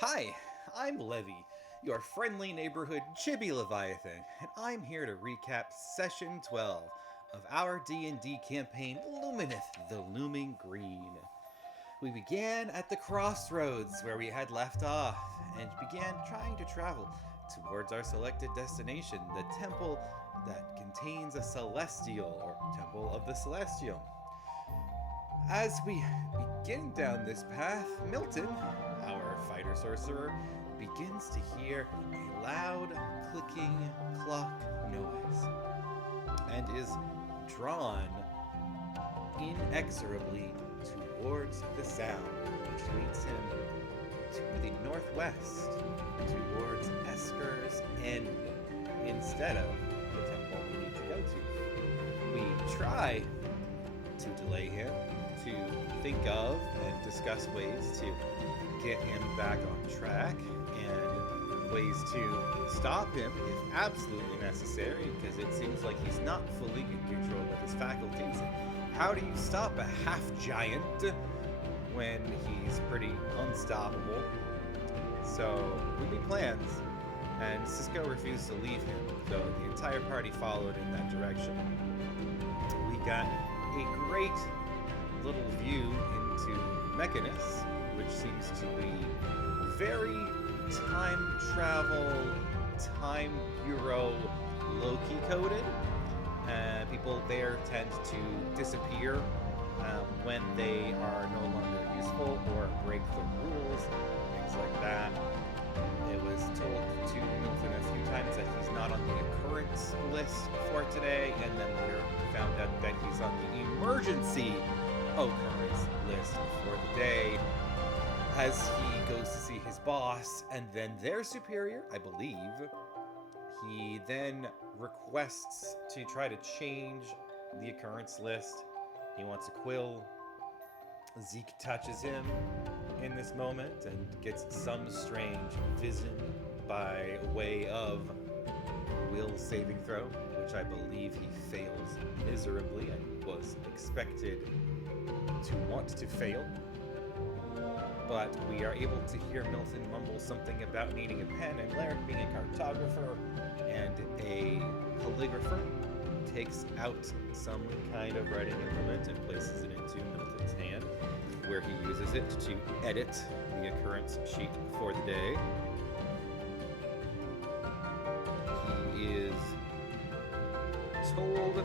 Hi, I'm Levy, your friendly neighborhood chibi Leviathan, and I'm here to recap Session 12 of our D&D campaign Lumineth the Looming Green. We began at the crossroads where we had left off, and began trying to travel towards our selected destination, the temple that contains a celestial, or Temple of the Celestial. As we begin down this path, Milton, our fighter sorcerer, begins to hear a loud clicking clock noise and is drawn inexorably towards the sound, which leads him to the northwest, towards Esker's End, instead of the temple we need to go to. We try to delay him, to think of and discuss ways to get him back on track and ways to stop him if absolutely necessary, because it seems like he's not fully in control of his faculties. How do you stop a half-giant when he's pretty unstoppable? So we made plans, and Cisco refused to leave him, so the entire party followed in that direction. We got a great little view into Mechanus, which seems to be very time travel, time bureau, Loki coded. People there tend to disappear when they are no longer useful or break the rules, things like that. It was told to Milton a few times that he's not on the occurrence list for today, and then later found out that he's on the emergency occurrence list for the day, as he goes to see his boss and then their superior, I believe. He then requests to try to change the occurrence list. He wants a quill. Zeke touches him in this moment and gets some strange vision by way of will saving throw, which I believe he fails miserably and was expected to want to fail. But we are able to hear Milton mumble something about needing a pen, and Larrick, being a cartographer and a calligrapher, takes out some kind of writing implement and places it into Milton's hand, where he uses it to edit the occurrence sheet for the day. He is told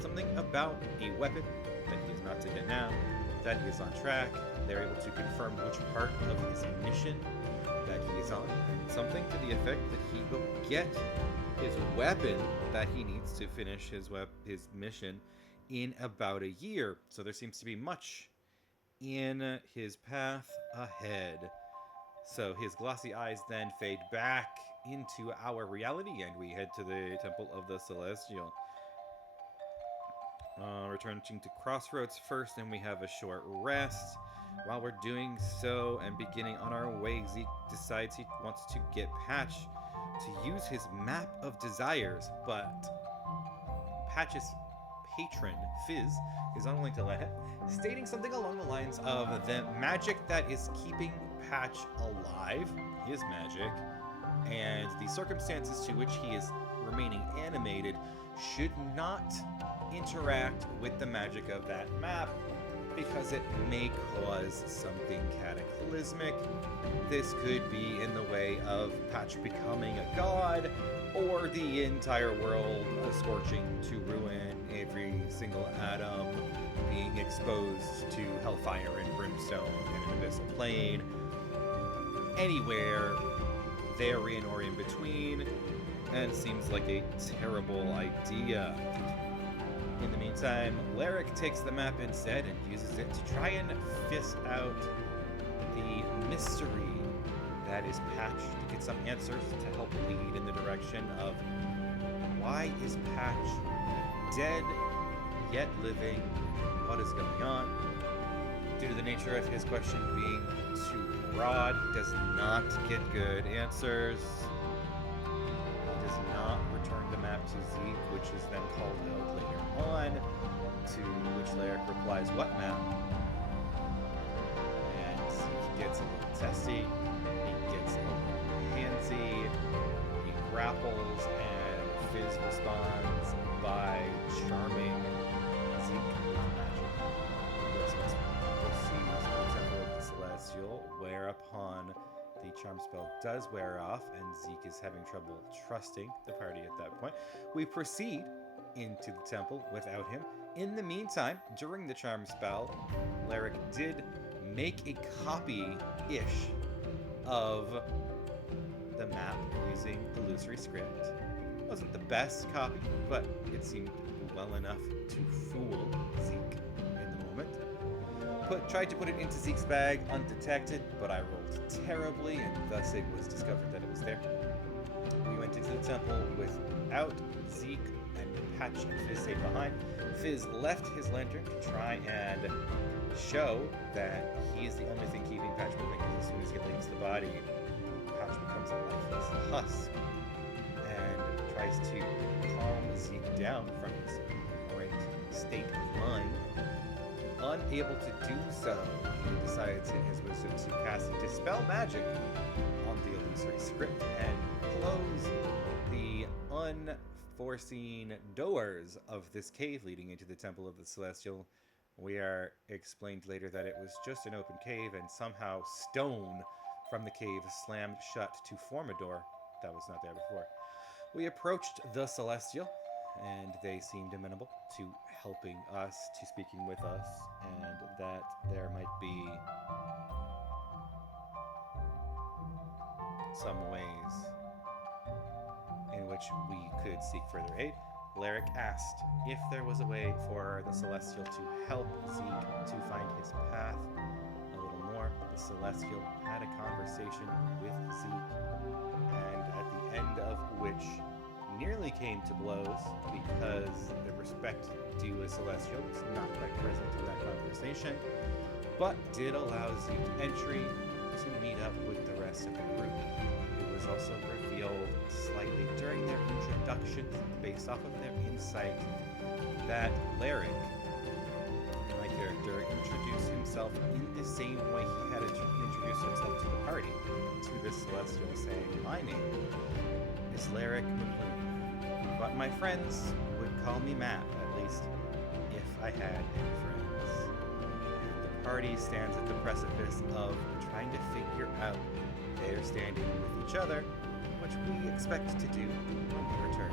something about a weapon that he's not to get now, that he is on track. They're able to confirm which part of his mission that he is on. Something to the effect that he will get his weapon that he needs to finish his mission in about a year. So there seems to be much in his path ahead. So his glossy eyes then fade back into our reality, and we head to the Temple of the Celestial. Returning to Crossroads first, and we have a short rest. While we're doing so and beginning on our way, Zeke decides he wants to get Patch to use his Map of Desires, but Patch's patron, Fizz, is unwilling to let him, stating something along the lines of the magic that is keeping Patch alive, his magic, and the circumstances to which he is remaining animated should not interact with the magic of that map, because it may cause something cataclysmic. This could be in the way of Patch becoming a god, or the entire world scorching to ruin, every single atom being exposed to hellfire and brimstone and an abyssal plane. Anywhere therein or in between, and seems like a terrible idea. In the meantime, Larrick takes the map instead and uses it to try and fish out the mystery that is Patch, to get some answers to help lead in the direction of why is Patch dead yet living? What is going on? Due to the nature of his question being too broad, he does not get good answers. He does not return the map to Zeke, which is then called out later on, to which Larrick replies, "What map?" And Zeke gets a little testy. He grapples, and Fizz responds by charming Zeke with magic. Proceeds to the Temple of the Celestial, whereupon the charm spell does wear off, and Zeke is having trouble trusting the party at that point. We proceed into the temple without him. In the meantime, during the charm spell, Lyric did make a copy-ish of the map using illusory script. It wasn't the best copy, but it seemed well enough to fool Zeke in the moment. Tried to put it into Zeke's bag undetected, but I rolled terribly, and thus it was discovered that it was there. We went into the temple without Zeke, and Patch and Fizz stayed behind. Fizz left his lantern to try and show that he is the only thing keeping Patch moving, because as soon as he leaves the body, Patch becomes a lifeless husk and tries to calm Zeke down from his current state of mind. Unable to do so, he decides in his wisdom to cast Dispel Magic on the illusory script and close the unforeseen doors of this cave leading into the Temple of the Celestial. We are explained later that it was just an open cave, and somehow stone from the cave slammed shut to form a door that was not there before. We approached the Celestial, and they seemed amenable to helping us, to speaking with us, and that there might be some ways in which we could seek further aid. Lyric asked if there was a way for the Celestial to help Zeke to find his path a little more. The Celestial had a conversation with Zeke, and at the end of which nearly came to blows because the respect due a Celestial was not quite present in that conversation, but did allow Zeke entry to meet up with the rest of the group. It was also revealed slightly during their introductions, based off of their insight, that Lyric, my character, introduced himself in the same way he had introduced himself to the party, to the Celestial, saying, "My name is Lyric McLoon, but my friends would call me Matt, at least if I had any friends." And the party stands at the precipice of trying to figure out their standing with each other, which we expect to do when we return.